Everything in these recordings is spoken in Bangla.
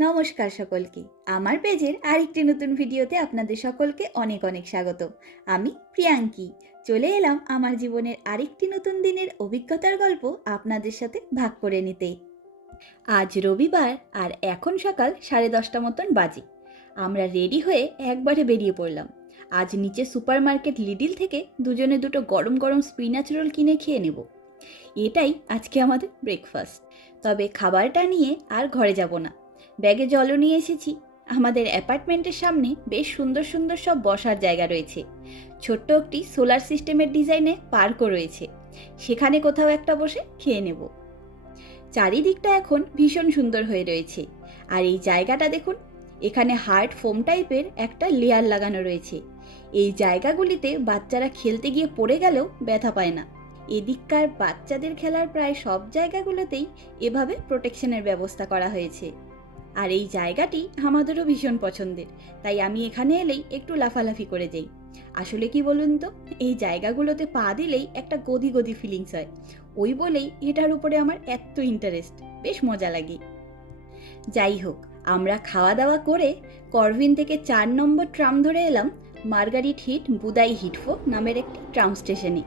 নমস্কার সকলকে। আমার পেজের আরেকটি নতুন ভিডিওতে আপনাদের সকলকে অনেক অনেক স্বাগত। আমি প্রিয়াঙ্কি। চলে এলাম আমার জীবনের আরেকটি নতুন দিনের অভিজ্ঞতার গল্প আপনাদের সাথে ভাগ করে নিতে। আজ রবিবার আর এখন সকাল সাড়ে দশটা মতন বাজে। আমরা রেডি হয়ে একবারে বেরিয়ে পড়লাম। আজ নিচে সুপার মার্কেট লিডিল থেকে দুজনে দুটো গরম গরম স্পিনাচ রোল কিনে খেয়ে নেব। এটাই আজকে আমাদের ব্রেকফাস্ট। তবে খাবারটা নিয়ে আর ঘরে যাব না। ব্যাগে জলও নিয়ে এসেছি। আমাদের অ্যাপার্টমেন্টের সামনে বেশ সুন্দর সুন্দর সব বসার জায়গা রয়েছে। ছোট্ট একটি সোলার সিস্টেমের ডিজাইনে পার্কও রয়েছে। সেখানে কোথাও একটা বসে খেয়ে নেব। চারিদিকটা এখন ভীষণ সুন্দর হয়ে রয়েছে। আর এই জায়গাটা দেখুন, এখানে হার্ড ফোম টাইপের একটা লেয়ার লাগানো রয়েছে। এই জায়গাগুলিতে বাচ্চারা খেলতে গিয়ে পড়ে গেলেও ব্যথা পায় না। এদিককার বাচ্চাদের খেলার প্রায় সব জায়গাগুলোতেই এভাবে প্রোটেকশনের ব্যবস্থা করা হয়েছে। আর এই জায়গাটি আমাদেরও ভীষণ পছন্দের, তাই আমি এখানে এলেই একটু লাফালাফি করে যাই। আসলে কি বলুন তো, এই জায়গাগুলোতে পা দিলেই একটা গদি গদি ফিলিংস হয়। ওই বলেই এটার উপরে আমার এত ইন্টারেস্ট বেশ মজা লাগে। যাই হোক, আমরা খাওয়া দাওয়া করে করভিন থেকে চার নম্বর ট্রাম ধরে এলাম মার্গারিট হিট বুদাই হিটফো নামের একটি ট্রাম স্টেশনে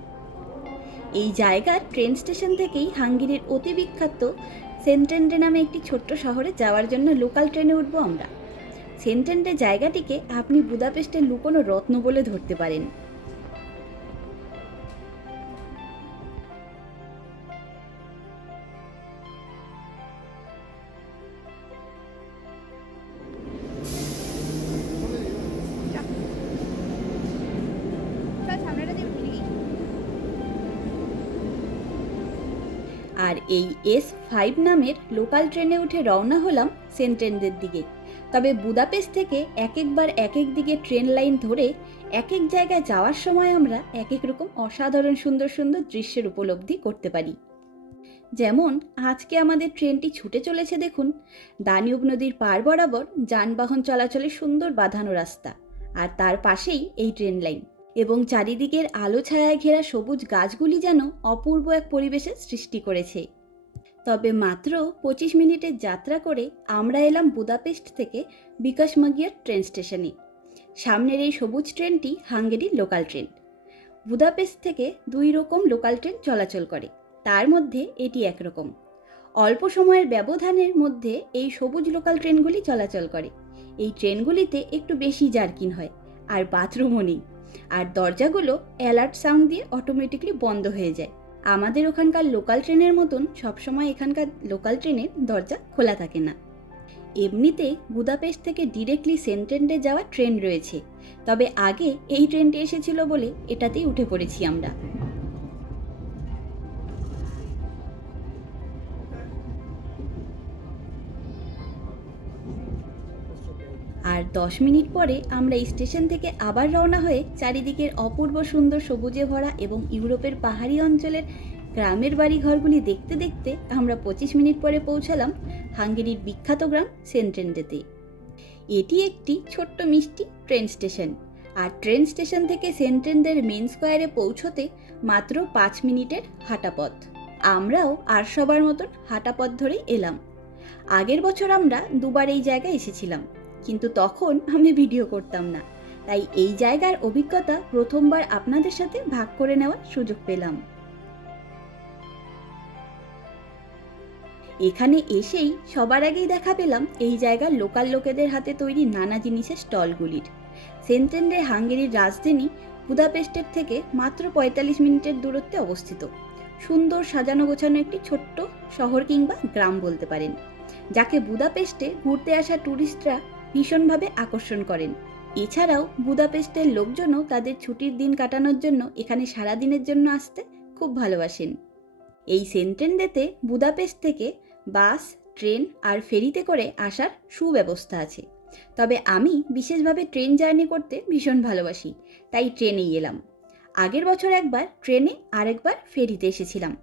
এই জায়গার ট্রেন স্টেশন থেকেই হাঙ্গেরির অতি বিখ্যাত সেন্টেন্ডে নামে একটি ছোট্ট শহরে যাওয়ার জন্য লোকাল ট্রেনে উঠবো আমরা। সেন্টেন্ডে জায়গাটিকে আপনি বুদাপেস্টের লুকোনো রত্ন বলে ধরতে পারেন। আর এই এস ফাইভ নামের লোকাল ট্রেনে উঠে রওনা হলাম সেন্টেন্ডের দিকে। তবে বুদাপেস্ট থেকে এক একবার এক এক দিকে ট্রেন লাইন ধরে এক এক জায়গায় যাওয়ার সময় আমরা এক এক রকম অসাধারণ সুন্দর সুন্দর দৃশ্যের উপলব্ধি করতে পারি। যেমন, আজকে আমাদের ট্রেনটি ছুটে চলেছে দেখুন, দানিউব নদীর পার বরাবর যানবাহন চলাচলের সুন্দর বাঁধানো রাস্তা, আর তার পাশেই এই ট্রেন লাইন। এবং চারিদিকের আলো ছায়ায় ঘেরা সবুজ গাছগুলি যেন অপূর্ব এক পরিবেশের সৃষ্টি করেছে। তবে মাত্র পঁচিশ মিনিটের যাত্রা করে আমরা এলাম বুদাপেস্ট থেকে বিকাশমাগিয়ার ট্রেন স্টেশনে। সামনের এই সবুজ ট্রেনটি হাঙ্গেরির লোকাল ট্রেন। বুদাপেস্ট থেকে দুই রকম লোকাল ট্রেন চলাচল করে, তার মধ্যে এটি একরকম। অল্প সময়ের ব্যবধানের মধ্যে এই সবুজ লোকাল ট্রেনগুলি চলাচল করে। এই ট্রেনগুলিতে একটু বেশি জার্কিন হয়, আর বাথরুমও নেই। আর দরজাগুলো অ্যালার্ট সাউন্ড দিয়ে অটোমেটিকলি বন্ধ হয়ে যায়। আমাদের ওখানকার লোকাল ট্রেনের মতন সবসময় এখানকার লোকাল ট্রেনের দরজা খোলা থাকে না। এমনিতে বুদাপেস্ট থেকে ডিরেক্টলি সেন্টেন্ডে যাওয়া ট্রেন রয়েছে। তবে আগে এই ট্রেনটি এসেছিল বলে এটাতেই উঠে পড়েছি আমরা। আর দশ মিনিট পরে আমরা স্টেশন থেকে আবার রওনা হয়ে চারিদিকের অপূর্ব সুন্দর সবুজে ভরা এবং ইউরোপের পাহাড়ি অঞ্চলের গ্রামের বাড়ি ঘরগুলি দেখতে দেখতে আমরা পঁচিশ মিনিট পরে পৌঁছালাম হাঙ্গেরির বিখ্যাত গ্রাম সেন্ট্রেন্ডেতে এটি একটি ছোট্ট মিষ্টি ট্রেন স্টেশন। আর ট্রেন স্টেশন থেকে সেন্ট্রেন্ডের মেন স্কোয়ারে পৌঁছতে মাত্র পাঁচ মিনিটের হাঁটা পথ আমরাও আর সবার মতন হাঁটা পথ ধরেই এলাম। আগের বছর আমরা দুবার এই জায়গায় এসেছিলাম। কিন্তু তখন আমি ভিডিও করতাম না। তাই এই জায়গার অভিজ্ঞতা প্রথমবার আপনাদের সাথে ভাগ করে নেওয়ার সুযোগ পেলাম। এখানে এসেই সবার আগেই দেখা পেলাম এই জায়গার লোকাল লোকেদের হাতে তৈরি নানা জিনিসের স্টলগুলির। সেন্টেন্ডে হাঙ্গেরির রাজধানী বুদাপেস্টের থেকে মাত্র পঁয়তাল্লিশ মিনিটের দূরত্বে অবস্থিত। সুন্দর সাজানো গোছানো একটি ছোট্ট শহর কিংবা গ্রাম বলতে পারেন, যাকে বুদাপেস্টে ঘুরতে আসা ট্যুরিস্টরা ভীষণভাবে আকর্ষণ করেন। এছাড়াও বুদাপেস্টের লোকজনও তাদের ছুটির দিন কাটানোর জন্য এখানে সারা দিনের জন্য আসতে খুব ভালোবাসেন। এই সেন্টেন্ডেতে বুদাপেস্ট থেকে বাস, ট্রেন আর ফেরিতে করে আসার সুব্যবস্থা আছে। তবে আমি বিশেষভাবে ট্রেন জার্নি করতে ভীষণ ভালোবাসি, তাই ট্রেনেই এলাম। আগের বছর একবার ট্রেনে আরেকবার ফেরিতে এসেছিলাম।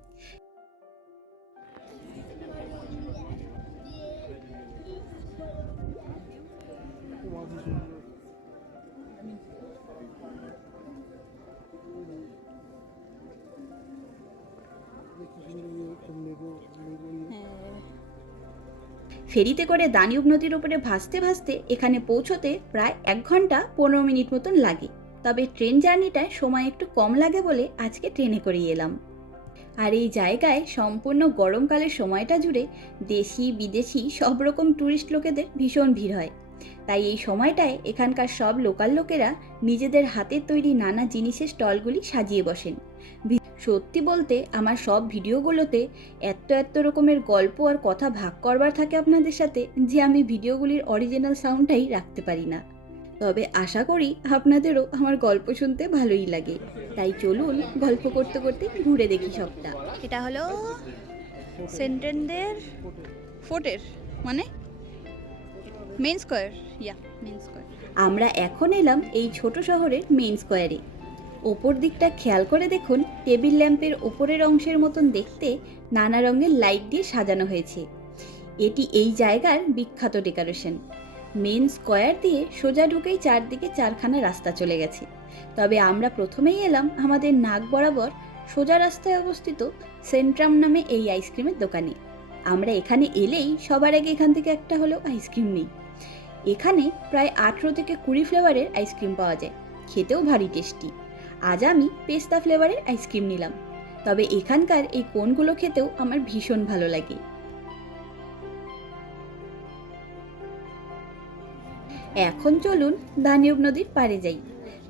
ফেরিতে করে দানিউব নদীর উপরে ভাসতে ভাসতে এখানে পৌঁছতে প্রায় এক ঘণ্টা পনেরো মিনিট মতন লাগে। তবে ট্রেন জার্নিটায় সময় একটু কম লাগে বলে আজকে ট্রেনে করে এলাম। আর এই জায়গায় সম্পূর্ণ গরমকালের সময়টা জুড়ে দেশি, বিদেশি সব রকম ট্যুরিস্ট লোকেদের ভীষণ ভিড় হয়। তাই এই সময়টায় এখানকার সব লোকাল লোকেরা নিজেদের হাতের তৈরি নানা জিনিসের স্টলগুলি সাজিয়ে বসেন। সত্যি বলতে আমার সব ভিডিওগুলোতে এত এত রকমের গল্প আর কথা ভাগ করবার থাকে আপনাদের সাথে যে আমি ভিডিওগুলির অরিজিনাল সাউন্ডটাই রাখতে পারি না। তবে আশা করি আপনাদেরও আমার গল্প শুনতে ভালোই লাগে। তাই চলুন গল্প করতে করতে ঘুরে দেখি সবটা। এটা হলো সেন্টেনদের ফোর্টের মানে main square yeah main square. আমরা এখন এলাম এই ছোট শহরের মেইন স্কোয়ারে। ওপর দিকটা খেয়াল করে দেখুন, টেবিল ল্যাম্পের ওপরের অংশের মতন দেখতে নানা রঙের লাইট দিয়ে সাজানো হয়েছে। এটি এই জায়গার বিখ্যাত ডেকোরেশন। মেন স্কোয়ার দিয়ে সোজা ঢুকেই চারদিকে চারখানা রাস্তা চলে গেছে। তবে আমরা প্রথমেই এলাম আমাদের নাক বরাবর সোজা রাস্তায় অবস্থিত সেন্ট্রাম নামে এই আইসক্রিমের দোকানে। আমরা এখানে এলেই সবার আগে এখান থেকে একটা হলেও আইসক্রিম নিই। এখানে প্রায় আঠেরো থেকে কুড়ি ফ্লেভারের আইসক্রিম পাওয়া যায়। খেতেও ভারী টেস্টি। আজ আমি পেস্তা ফ্লেভারের আইসক্রিম নিলাম। তবে এখানকার এই কোনগুলো খেতেও আমার ভীষণ ভালো লাগে। এখন চলুন দানিয়ব নদীর পাড়ে যাই।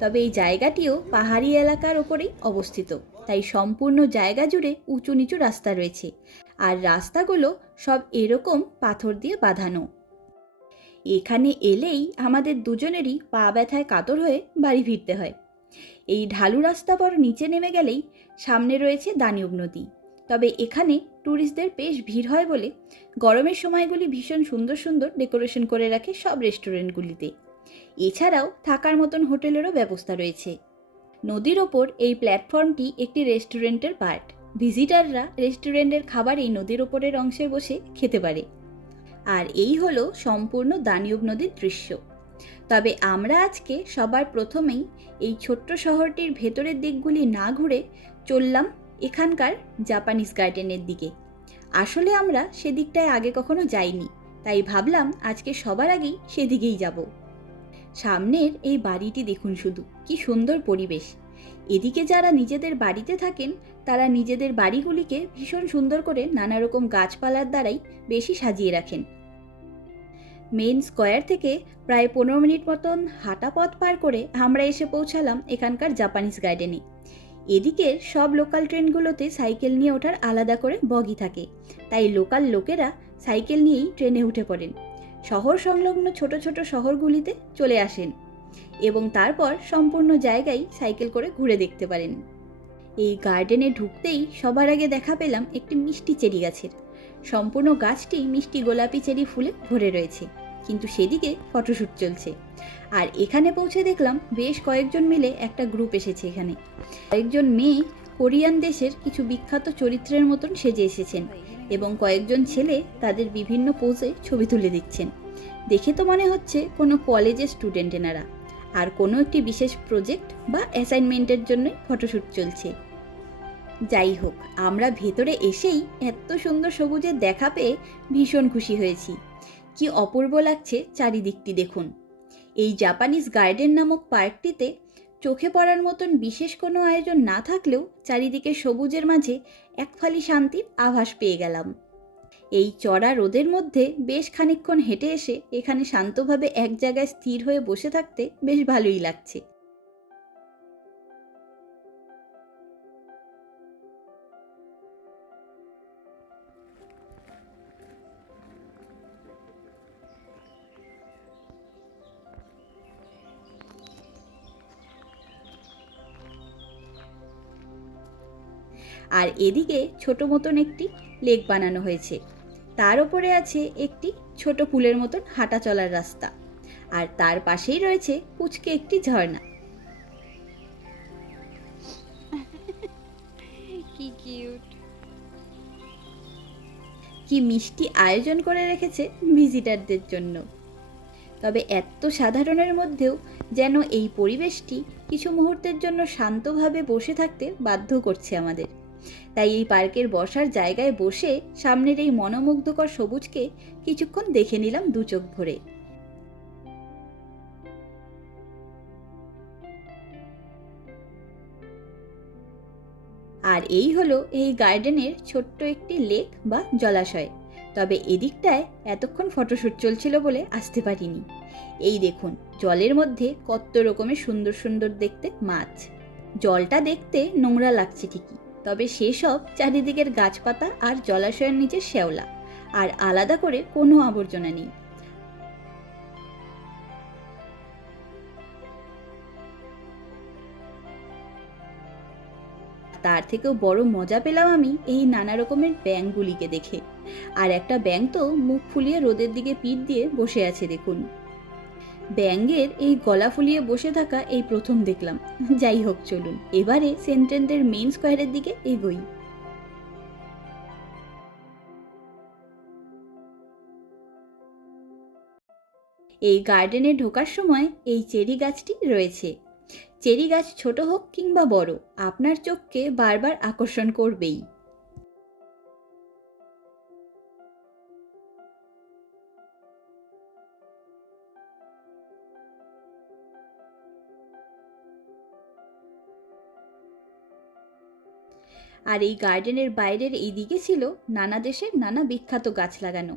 তবে এই জায়গাটিও পাহাড়ি এলাকার ওপরেই অবস্থিত। তাই সম্পূর্ণ জায়গা জুড়ে উঁচু নিচু রাস্তা রয়েছে। আর রাস্তাগুলো সব এরকম পাথর দিয়ে বাঁধানো। এখানে এলেই আমাদের দুজনেরই পা ব্যথায় কাতর হয়ে বাড়ি ফিরতে হয়। এই ঢালু রাস্তা পর নিচে নেমে গেলেই সামনে রয়েছে দানিয়ব নদী তবে এখানে ট্যুরিস্টদের বেশ ভিড় হয় বলে গরমের সময়গুলি ভীষণ সুন্দর সুন্দর ডেকোরেশন করে রাখে সব রেস্টুরেন্টগুলিতে। এছাড়াও থাকার মতন হোটেলেরও ব্যবস্থা রয়েছে। নদীর ওপর এই প্ল্যাটফর্মটি একটি রেস্টুরেন্টের পার্ট। ভিজিটাররা রেস্টুরেন্টের খাবার এই নদীর ওপরের অংশে বসে খেতে পারে। আর এই হলো সম্পূর্ণ দানিয়ব নদীর দৃশ্য। তবে আমরা আজকে সবার প্রথমেই এই ছোট্ট শহরটির ভেতরের দিকগুলি না ঘুরে চললাম এখানকার জাপানিজ গার্ডেনের দিকে। আসলে আমরা সেদিকটায় আগে কখনো যাইনি, তাই ভাবলাম আজকে সবার আগেই সেদিকেই যাব। সামনের এই বাড়িটি দেখুন শুধু, কি সুন্দর পরিবেশ। এদিকে যারা নিজেদের বাড়িতে থাকেন, তারা নিজেদের বাড়িগুলিকে ভীষণ সুন্দর করে নানা রকম গাছপালার দ্বারাই বেশি সাজিয়ে রাখেন। মেন স্কোয়ার থেকে প্রায় পনেরো মিনিট মতন হাঁটা পথ পার করে আমরা এসে পৌঁছালাম এখানকার জাপানিজ গার্ডেনে। এদিকের সব লোকাল ট্রেনগুলোতে সাইকেল নিয়ে ওঠার আলাদা করে বগি থাকে। তাই লোকাল লোকেরা সাইকেল নিয়েই ট্রেনে উঠে পড়েন। শহর সংলগ্ন ছোট ছোট শহরগুলিতে চলে আসেন এবং তারপর সম্পূর্ণ জায়গায় সাইকেল করে ঘুরে দেখতে পারেন। এই গার্ডেনে ঢুকতেই সবার আগে দেখা পেলাম একটি মিষ্টি চেরি গাছের। সম্পূর্ণ গাছটি মিষ্টি গোলাপি চেরি ফুলে ভরে রয়েছে। কিন্তু সেদিকে ফটোশ্যুট চলছে। আর এখানে পৌঁছে দেখলাম বেশ কয়েকজন মিলে একটা গ্রুপ এসেছে এখানে। কয়েকজন মেয়ে কোরিয়ান দেশের কিছু বিখ্যাত চরিত্রের মতন সেজে এসেছেন এবং কয়েকজন ছেলে তাদের বিভিন্ন পোজে ছবি তুলে দিচ্ছেন। দেখে তো মনে হচ্ছে কোনো কলেজের স্টুডেন্ট এনারা। আর কোনো একটি বিশেষ প্রজেক্ট বা অ্যাসাইনমেন্টের জন্যই ফটোশ্যুট চলছে। যাই হোক, আমরা ভেতরে এসেই এত সুন্দর সবুজের দেখা পেয়ে ভীষণ খুশি হয়েছি। কি অপূর্ব লাগছে চারিদিকটি দেখুন। এই জাপানিজ গার্ডেন নামক পার্কটিতে চোখে পড়ার মতন বিশেষ কোনো আয়োজন না থাকলেও চারিদিকে সবুজের মাঝে এক ফালি শান্তির আভাস পেয়ে গেলাম। এই চড়া রোদের মধ্যে বেশ খানিকক্ষণ হেঁটে এসে এখানে শান্তভাবে এক জায়গায় স্থির হয়ে বসে থাকতে বেশ ভালোই লাগছে। আর এদিকে ছোট মতন একটি লেক বানানো হয়েছে। তার ওপরে আছে একটি ছোট পুলের মতন হাঁটা চলার রাস্তা। আর তার পাশেই রয়েছে কুচকে একটি ঝর্ণা। কি কিউট। কি মিষ্টি আয়োজন করে রেখেছে ভিজিটারদের জন্য। তবে এত সাধারণের মধ্যেও যেন এই পরিবেশটি কিছু মুহূর্তের জন্য শান্তভাবে বসে থাকতে বাধ্য করছে আমাদের। তাই এই পার্কের বসার জায়গায় বসে সামনের এই মনোমুগ্ধকর সবুজকে কিছুক্ষণ দেখে নিলাম দু চোখ ভরে। আর এই হলো এই গার্ডেনের ছোট্ট একটি লেক বা জলাশয়। তবে এদিকটায় এতক্ষণ ফটোশ্যুট চলছিল বলে আসতে পারিনি। এই দেখুন, জলের মধ্যে কত রকমের সুন্দর সুন্দর দেখতে মাছ। জলটা দেখতে নোংরা লাগছে ঠিকই। তবে সেসব চারিদিকের গাছপাতা আর জলাশয়ের নিচে শ্যাওলা, আর আলাদা করে কোনো আবর্জনা নেই। তার থেকেও বড় মজা পেলাম আমি এই নানা রকমের ব্যাঙগুলিকে দেখে। আর একটা ব্যাঙ তো মুখ ফুলিয়ে রোদের দিকে পিঠ দিয়ে বসে আছে দেখুন। ব্যাঙের এই গলা ফুলিয়ে বসে থাকা এই প্রথম দেখলাম। যাই হোক, চলুন। এবারে সেন্টেন্টের মেইন স্কোয়ারের দিকে এগোই। এই গার্ডেনে ঢোকার সময় এই চেরি গাছটি রয়েছে। চেরি গাছ ছোট হোক কিংবা বড়, আপনার চোখকে বারবার আকর্ষণ করবেই। আর এই গার্ডেনের বাইরের এই দিকে ছিল নানা দেশের নানা বিখ্যাত গাছ লাগানো।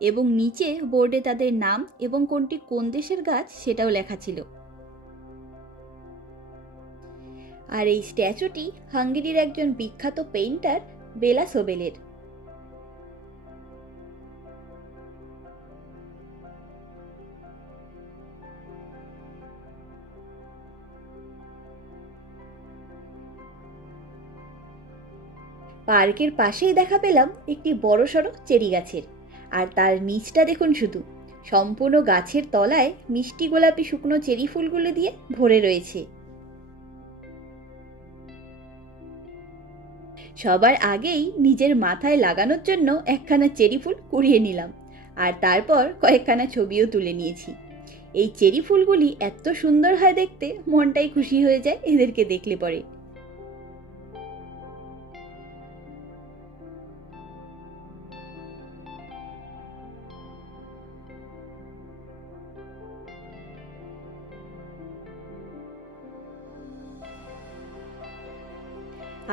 এবং নিচে বোর্ডে তাদের নাম এবং কোনটি কোন দেশের গাছ সেটাও লেখা ছিল। আর এই স্ট্যাচুটি হাঙ্গেরির একজন বিখ্যাত পেইন্টার বেলা সোবেলের। পার্কের পাশেই দেখা পেলাম একটি বড় বড়সড় চেরি গাছের। আর তার নিচটা দেখুন শুধু। সম্পূর্ণ গাছের তলায় মিষ্টি গোলাপি শুকনো চেরি ফুলগুলো দিয়ে ভরে রয়েছে। সবার আগেই নিজের মাথায় লাগানোর জন্য একখানা চেরি ফুল কুড়িয়ে নিলাম। আর তারপর কয়েকখানা ছবিও তুলে নিয়েছি। এই চেরি ফুলগুলি এত সুন্দর হয় দেখতে, মনটাই খুশি হয়ে যায় এদেরকে দেখলে পরে।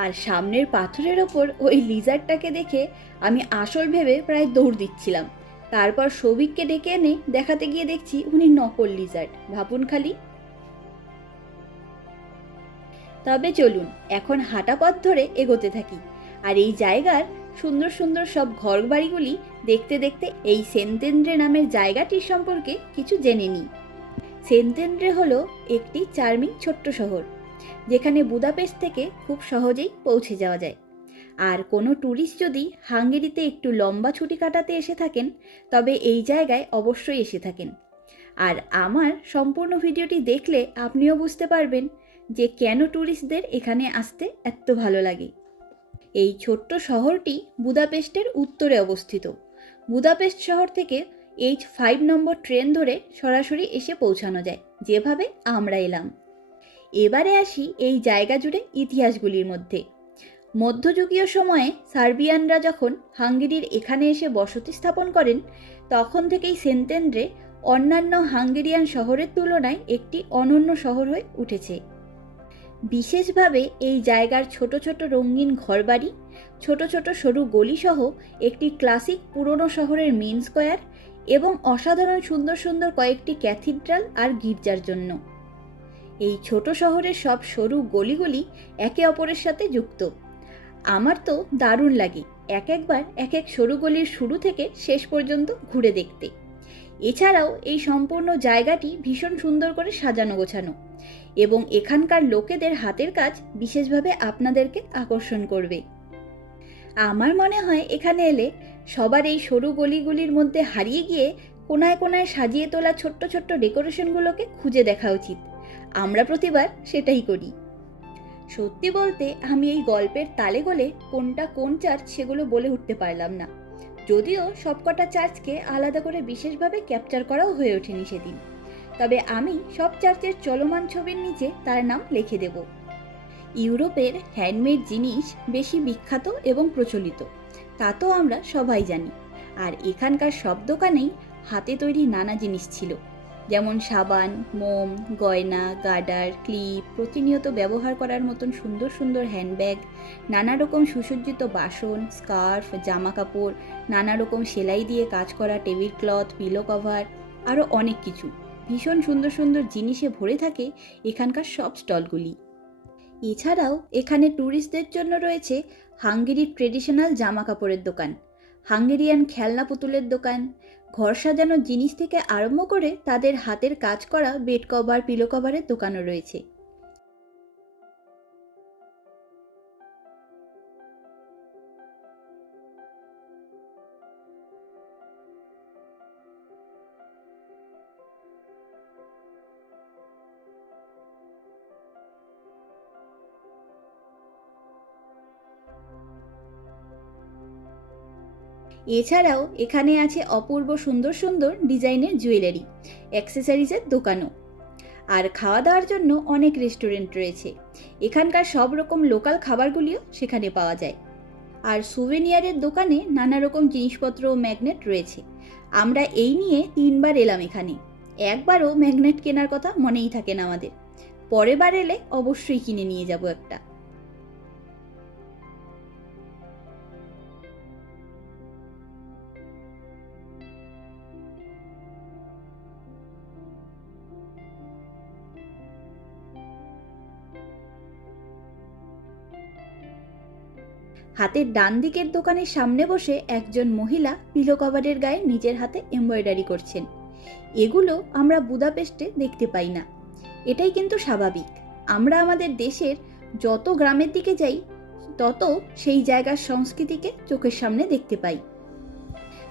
আর সামনের পাথরের ওপর ওই লিজারটাকে দেখে আমি আসল ভেবে প্রায় দৌড় দিচ্ছিলাম। তারপর সৌভিককে ডেকে এনে দেখাতে গিয়ে দেখছি উনি নকল লিজার্ড ভাবুন খালি। তবে চলুন, এখন হাঁটা পথ ধরে এগোতে থাকি। আর এই জায়গার সুন্দর সুন্দর সব ঘর বাড়িগুলি দেখতে দেখতে এই সেন্তেন্দ্রে নামের জায়গাটির সম্পর্কে কিছু জেনে নিই। সেন্তেন্দ্রে হলো একটি চার্মিং ছোট্ট শহর। যেখানে বুদাপেস্ট থেকে খুব সহজেই পৌঁছে যাওয়া যায়। আর কোনো ট্যুরিস্ট যদি হাঙ্গেরিতে একটু লম্বা ছুটি কাটাতে এসে থাকেন, তবে এই জায়গায় অবশ্যই এসে থাকেন। আর আমার সম্পূর্ণ ভিডিওটি দেখলে আপনিও বুঝতে পারবেন যে কেন ট্যুরিস্টদের এখানে আসতে এত ভালো লাগে। এই ছোট্ট শহরটি বুদাপেস্টের উত্তরে অবস্থিত। বুদাপেস্ট শহর থেকে এইচ ফাইভ নম্বর ট্রেন ধরে সরাসরি এসে পৌঁছানো যায়, যেভাবে আমরা এলাম। এবারে আসি এই জায়গা জুড়ে ইতিহাসগুলির মধ্যে। মধ্যযুগীয় সময়ে সার্বিয়ানরা যখন হাঙ্গেরির এখানে এসে বসতি স্থাপন করেন, তখন থেকেই সেন্তেন্দ্রে অন্যান্য হাঙ্গেরিয়ান শহরের তুলনায় একটি অনন্য শহর হয়ে উঠেছে। বিশেষভাবে এই জায়গার ছোট ছোট রঙিন ঘরবাড়ি, ছোট ছোট সরু গলিসহ একটি ক্লাসিক পুরনো শহরের মেন স্কোয়ার এবং অসাধারণ সুন্দর সুন্দর কয়েকটি ক্যাথিড্রাল আর গির্জার জন্য। এই ছোট শহরের সব সরু গলিগুলি একে অপরের সাথে যুক্ত। আমার তো দারুণ লাগে এক একবার এক এক সরু গলির শুরু থেকে শেষ পর্যন্ত ঘুরে দেখতে। এছাড়াও এই সম্পূর্ণ জায়গাটি ভীষণ সুন্দর করে সাজানো গোছানো এবং এখানকার লোকেদের হাতের কাজ বিশেষভাবে আপনাদেরকে আকর্ষণ করবে। আমার মনে হয় এখানে এলে সবার এই সরু গলিগুলির মধ্যে হারিয়ে গিয়ে কোনায় কোনায় সাজিয়ে তোলা ছোট্ট ছোট্ট ডেকোরেশনগুলোকে খুঁজে দেখা উচিত। আমরা প্রতিবার সেটাই করি। সত্যি বলতে আমি এই গল্পের তালে গলে কোনটা কোন চার্চ সেগুলো বলে উঠতে পারলাম না। যদিও সবকটা চার্চকে আলাদা করে বিশেষভাবে ক্যাপচার করাও হয়ে ওঠেনি সেদিন। তবে আমি সব চার্চের চলমান ছবির নিচে তার নাম লিখে দেব। ইউরোপের হ্যান্ডমেড জিনিস বেশি বিখ্যাত এবং প্রচলিত। তা তো আমরা সবাই জানি। আর এখানকার সব দোকানেই হাতে তৈরি নানা জিনিস ছিল। যেমন সাবান, মোম, গয়না গার্ডার ক্লিপ, প্রতিনিয়ত ব্যবহার করার মতন সুন্দর সুন্দর হ্যান্ডব্যাগ, নানা রকম সুসজ্জিত বাসন, স্কার্ফ, জামা কাপড়, নানা রকম সেলাই দিয়ে কাজ করা টেবিল ক্লথ, পিলো কভার, আরও অনেক কিছু। ভীষণ সুন্দর সুন্দর জিনিসে ভরে থাকে এখানকার সব স্টলগুলি। এছাড়াও এখানে ট্যুরিস্টদের জন্য রয়েছে হাঙ্গেরির ট্রেডিশনাল জামা কাপড়ের দোকান, হাঙ্গেরিয়ান খেলনা পুতুলের দোকান ঘর সাজানোর জিনিস থেকে আরম্ভ করে তাদের হাতের কাজ করা, বেড কভার পিলো কভারের দোকানও রয়েছে। এছাড়াও এখানে আছে অপূর্ব সুন্দর সুন্দর ডিজাইনের জুয়েলারি, অ্যাক্সেসরিজের দোকানও। আর খাওয়া দাওয়ার জন্য অনেক রেস্টুরেন্ট রয়েছে। এখানকার সব রকম লোকাল খাবারগুলিও সেখানে পাওয়া যায়। আর সুভেনিয়ারের দোকানে নানা রকম জিনিসপত্র ও ম্যাগনেট রয়েছে। আমরা এই নিয়ে তিনবার এলাম এখানে। একবারও ম্যাগনেট কেনার কথা মনেই থাকে না আমাদের। পরের বার এলে অবশ্যই কিনে নিয়ে যাব একটা। হাতের ডান দিকের দোকানের সামনে বসে একজন মহিলা পিলো কভারের গায়ে নিজের হাতে এমব্রয়ডারি করছেন। এগুলো আমরা বুদাপেস্টে দেখতে পাই না। এটাই কিন্তু স্বাভাবিক। আমরা আমাদের দেশের যত গ্রামের দিকে যাই, তত সেই জায়গার সংস্কৃতিকে চোখের সামনে দেখতে পাই।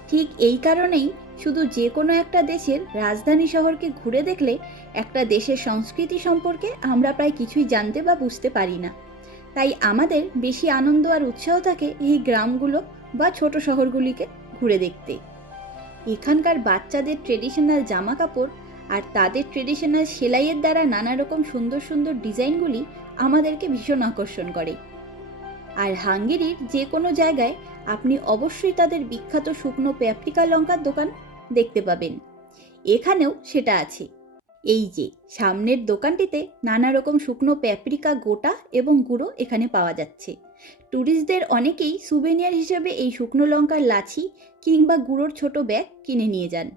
ঠিক এই কারণেই শুধু যে কোনো একটা দেশের রাজধানী শহরকে ঘুরে দেখলে একটা দেশের সংস্কৃতি সম্পর্কে আমরা প্রায় কিছুই জানতে বা বুঝতে পারি না। তাই আমাদের বেশি আনন্দ আর উৎসাহ থাকে এই গ্রামগুলো বা ছোট শহরগুলিকে ঘুরে দেখতে। এখানকার বাচ্চাদের ট্রেডিশনাল জামা কাপড় আর তাদের ট্রেডিশনাল সেলাইয়ের দ্বারা নানা রকম সুন্দর সুন্দর ডিজাইনগুলি আমাদেরকে ভীষণ আকর্ষণ করে। আর হাঙ্গেরির যে কোনো জায়গায় আপনি অবশ্যই তাদের বিখ্যাত শুকনো প্যাপরিকা লঙ্কার দোকান দেখতে পাবেন। এখানেও সেটা আছে। এই যে, সামনের দোকানটিতে নানা রকম শুকনো প্যাপরিকা গোটা এবং গুঁড়ো এখানে পাওয়া যাচ্ছে। ট্যুরিস্টদের অনেকেই সুভেনিয়ার হিসেবে এই শুকনো লঙ্কার লাছি কিংবা গুঁড়োর ছোট ব্যাগ কিনে নিয়ে যান।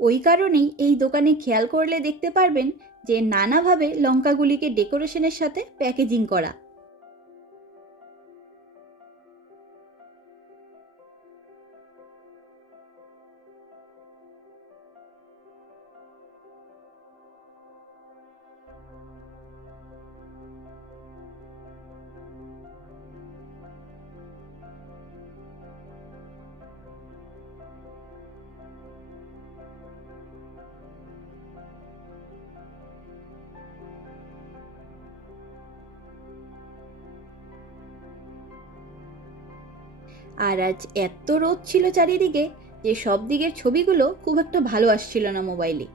ওই কারণেই এই দোকানে খেয়াল করলে দেখতে পারবেন যে নানাভাবে লঙ্কাগুলিকে ডেকোরেশনের সাথে প্যাকেজিং করা। আর আজ এত রোদ ছিল চারিদিকে যে সব দিকের ছবিগুলো খুব একটা ভালো আসছিল না মোবাইলে।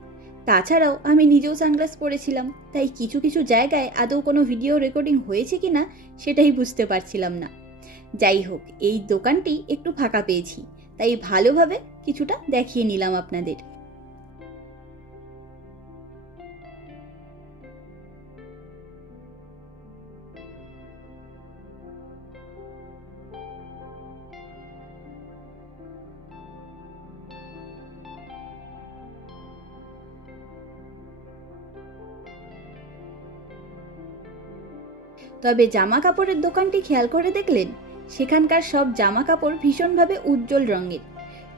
তাছাড়াও আমি নিজেও সানগ্লাস পরেছিলাম, তাই কিছু কিছু জায়গায় আদৌ কোনো ভিডিও রেকর্ডিং হয়েছে কি না সেটাই বুঝতে পারছিলাম না। যাই হোক, এই দোকানটি একটু ফাঁকা পেয়েছি, তাই ভালোভাবে কিছুটা দেখিয়ে নিলাম আপনাদের। তবে জামা কাপড়ের দোকানটি খেয়াল করে দেখলেন, সেখানকার সব জামা কাপড় ভীষণভাবে উজ্জ্বল রঙের।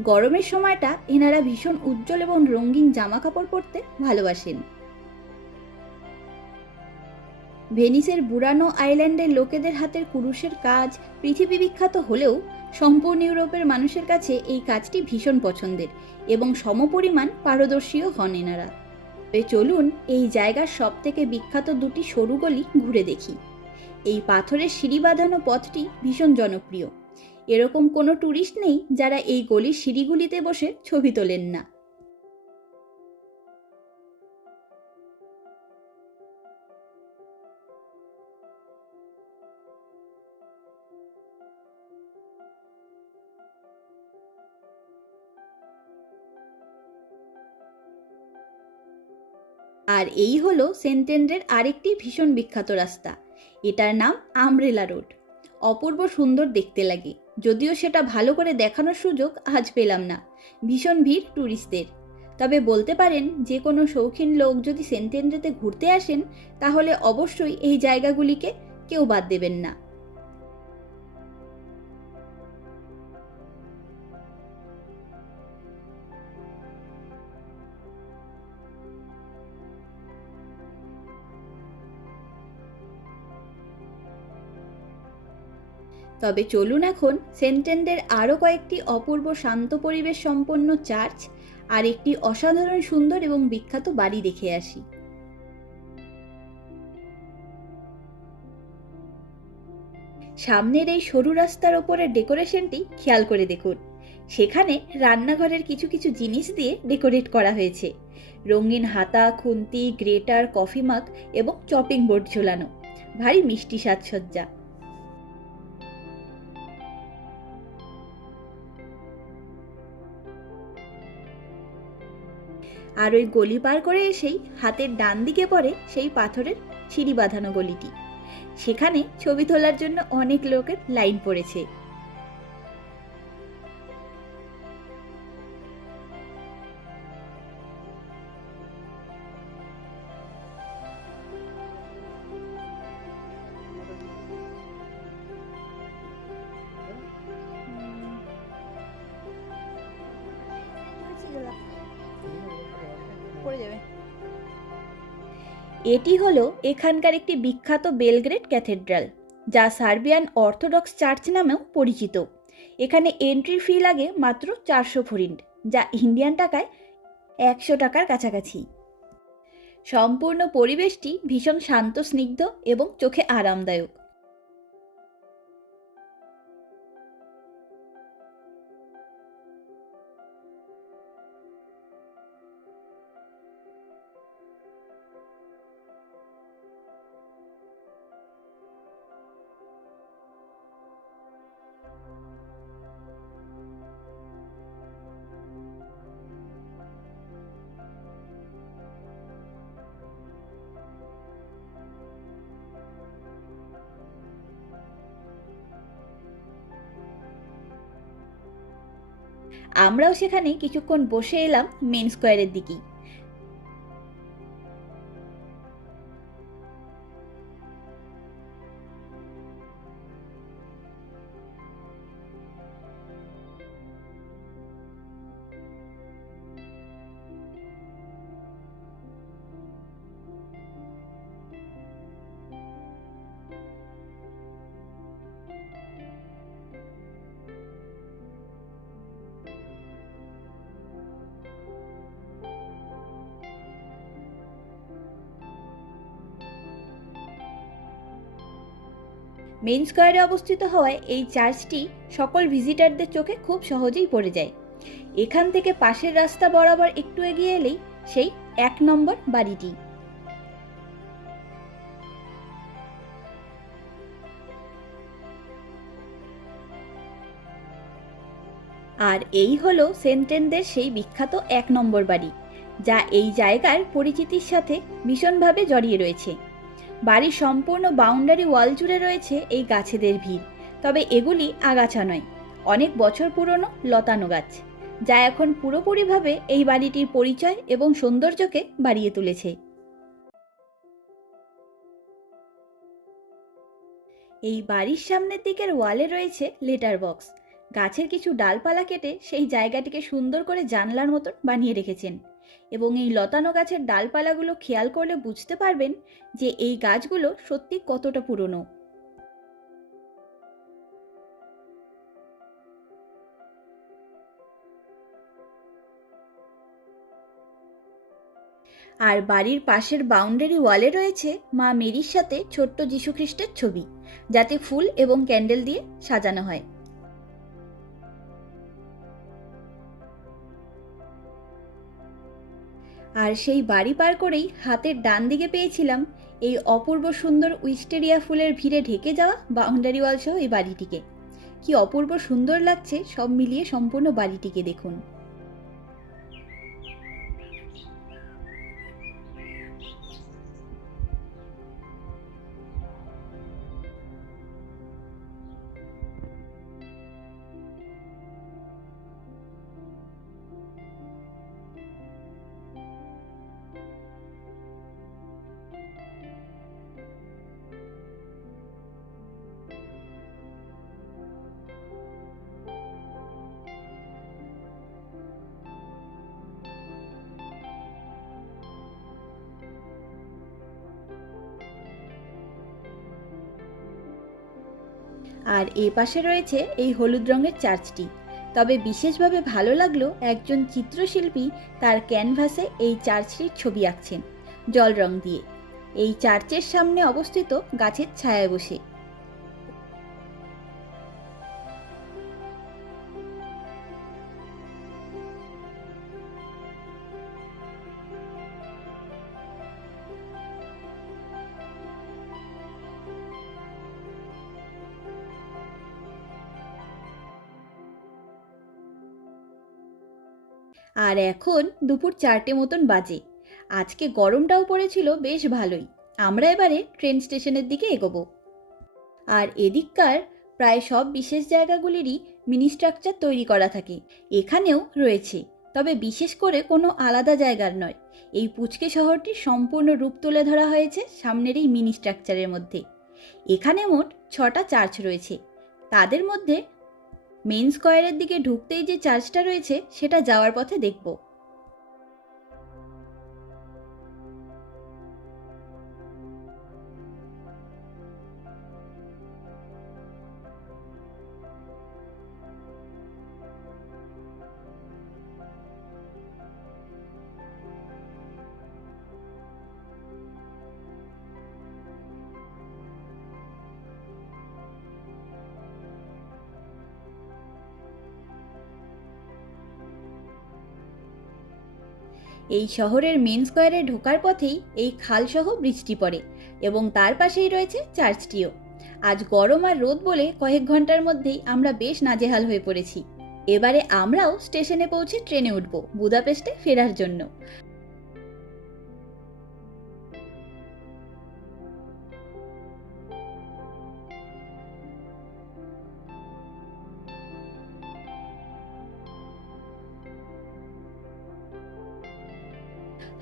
গরমের সময়টা এনারা ভীষণ উজ্জ্বল এবং রঙিন জামা কাপড় পরতে ভালোবাসেন। ভেনিসের বুরানো আইল্যান্ডের লোকেদের হাতের কুরুশের কাজ পৃথিবী বিখ্যাত হলেও সম্পূর্ণ ইউরোপের মানুষের কাছে এই কাজটি ভীষণ পছন্দের এবং সমপরিমাণ পারদর্শীও হন এনারা। চলুন এই জায়গার সব থেকে বিখ্যাত দুটি সরু গলি ঘুরে দেখি। এই পাথরের সিঁড়ি বাঁধানো পথটি ভীষণ জনপ্রিয়। এরকম কোনো ট্যুরিস্ট নেই যারা এই গলির সিঁড়িগুলিতে বসে ছবি তোলেন না। আর এই হলো সেন্টেন্ডের আরেকটি ভীষণ বিখ্যাত রাস্তা। এটার নাম আমরেলা রোড। অপূর্ব সুন্দর দেখতে লাগে। যদিও সেটা ভালো করে দেখানোর সুযোগ আজ পেলাম না। ভীষণ ভিড় ট্যুরিস্টদের তবে বলতে পারেন, যে কোনো শৌখিন লোক যদি সেন্টেন্দ্রেতে ঘুরতে আসেন, তাহলে অবশ্যই এই জায়গাগুলিকে কেউ বাদ দেবেন না। তবে চলুন এখন সেন্টেন্ডের আরও কয়েকটি অপূর্ব শান্ত পরিবেশ সম্পন্ন চার্চ আর একটি অসাধারণ সুন্দর এবং বিখ্যাত বাড়ি দেখে আসি। সামনের এই সরু রাস্তার ওপরের ডেকোরেশনটি খেয়াল করে দেখুন। সেখানে রান্নাঘরের কিছু কিছু জিনিস দিয়ে ডেকোরেট করা হয়েছে। রঙিন হাতা, খুন্তি, গ্রেটার, কফি মাগ এবং চপিং বোর্ড ঝোলানো। ভারী মিষ্টি সাজসজ্জা আর ওই গলি পার করে এসেই হাতের ডান দিকে পড়ে সেই পাথরের সিঁড়ি বাঁধানো গলিটি। সেখানে ছবি তোলার জন্য অনেক লোকের লাইন পড়েছে। এটি হলো এখানকার একটি বিখ্যাত বেলগ্রেড ক্যাথেড্রাল, যা সার্বিয়ান অর্থোডক্স চার্চ নামেও পরিচিত। এখানে এন্ট্রি ফি লাগে মাত্র চারশো ফরিন্ট যা ইন্ডিয়ান টাকায় একশো টাকার কাছাকাছি। সম্পূর্ণ পরিবেশটি ভীষণ শান্ত, স্নিগ্ধ এবং চোখে আরামদায়ক। আমরাও সেখানে কিছুক্ষণ বসে এলাম মেন স্কোয়ারের দিকেই। মেইন স্কোয়ারে অবস্থিত হওয়ায় এই চার্চটি সকল ভিজিটারদের চোখে খুব সহজেই পড়ে যায়। এখান থেকে পাশের রাস্তা বরাবর একটু এগিয়ে এলেই সেই এক নম্বর বাড়িটি। আর এই হলো সেন্টেনদের সেই বিখ্যাত এক নম্বর বাড়ি, যা এই জায়গার পরিচিতির সাথে ভীষণভাবে জড়িয়ে রয়েছে। বাড়ির সম্পূর্ণ বাউন্ডারি ওয়াল জুড়ে রয়েছে এই গাছেদের ভিড়। তবে এগুলি আগাছা নয়, অনেক বছর পুরনো লতানো গাছ, যা এখন পুরোপুরিভাবে এই বাড়িটির পরিচয় এবং সৌন্দর্যকে বাড়িয়ে তুলেছে। এই বাড়ির সামনের দিকের ওয়ালে রয়েছে লেটার বক্স গাছের কিছু ডালপালা কেটে সেই জায়গাটিকে সুন্দর করে জানলার মতন বানিয়ে রেখেছেন। এবং এই লতানো গাছের ডালপালাগুলো খেয়াল করলে বুঝতে পারবেন যে এই গাছগুলো সত্যি কতটা পুরনো। আর বাড়ির পাশের বাউন্ডারি ওয়ালে রয়েছে মা মেরির সাথে ছোট্ট যীশুখ্রিস্টের ছবি, যাতে ফুল এবং ক্যান্ডেল দিয়ে সাজানো হয়। আর সেই বাড়ি পার করেই হাতের ডান দিকে পেয়েছিলাম এই অপূর্ব সুন্দর উইস্টেরিয়া ফুলের ভিড়ে ঢেকে যাওয়া বাউন্ডারি ওয়াল সহ এই বাড়িটিকে। কি অপূর্ব সুন্দর লাগছে সব মিলিয়ে সম্পূর্ণ বাড়িটিকে দেখুন। আর এ পাশে রয়েছে এই হলুদ রঙের চার্চটি। তবে বিশেষভাবে ভালো লাগল একজন চিত্রশিল্পী তার ক্যানভাসে এই চার্চটির ছবি আঁকছেন জল রং দিয়ে। এই চার্চের সামনে অবস্থিত গাছের ছায়ায় বসে। এখন দুপুর চারটে মতন বাজে। আজকে গরমটাও পড়েছিল বেশ ভালোই। আমরা এবারে ট্রেন স্টেশনের দিকে এগোবো। আর এদিককার প্রায় সব বিশেষ জায়গাগুলিরই মিনি স্ট্রাকচার তৈরি করা থাকে। এখানেও রয়েছে। তবে বিশেষ করে কোনো আলাদা জায়গার নয়। এই পুচকে শহরটির সম্পূর্ণ রূপ তুলে ধরা হয়েছে সামনের এই মিনি স্ট্রাকচারের মধ্যে। এখানে মোট ছটা চার্চ রয়েছে। তাদের মধ্যে মেন স্কোয়ারের দিকে ঢুকতেই যে চার্চটা রয়েছে সেটা যাওয়ার পথে দেখব। এই শহরের মেন স্কোয়ারে ঢোকার পথেই এই খালসহ বৃষ্টি পড়ে এবং তার পাশেই রয়েছে চার্চটিও। আজ গরম আর রোদ বলে কয়েক ঘণ্টার মধ্যেই আমরা বেশ নাজেহাল হয়ে পড়েছি। এবারে আমরাও স্টেশনে পৌঁছে ট্রেনে উঠব, বুদাপেস্টে ফেরার জন্য।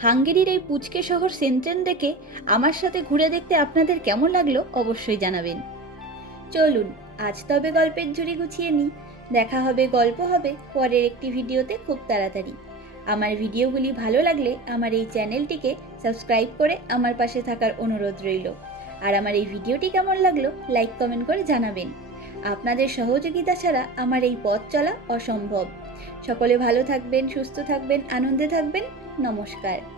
হাঙ্গেরির এই পুচকে শহর সেন্ট্রেন দেখে আমার সাথে ঘুরে দেখতে আপনাদের কেমন লাগল অবশ্যই জানাবেন। চলুন, আজ তবে গল্পের ঝুড়ি গুছিয়ে নিই। দেখা হবে, গল্প হবে, পরের একটি ভিডিওতে খুব তাড়াতাড়ি। আমার ভিডিওগুলি ভালো লাগলে আমার এই চ্যানেলটিকে সাবস্ক্রাইব করে আমার পাশে থাকার অনুরোধ রইল। আর আমার এই ভিডিওটি কেমন লাগল, লাইক, কমেন্ট করে জানাবেন। আপনাদের সহযোগিতা ছাড়া আমার এই পথ চলা অসম্ভব। সকলে ভালো থাকবেন, সুস্থ থাকবেন, আনন্দে থাকবেন। নমস্কার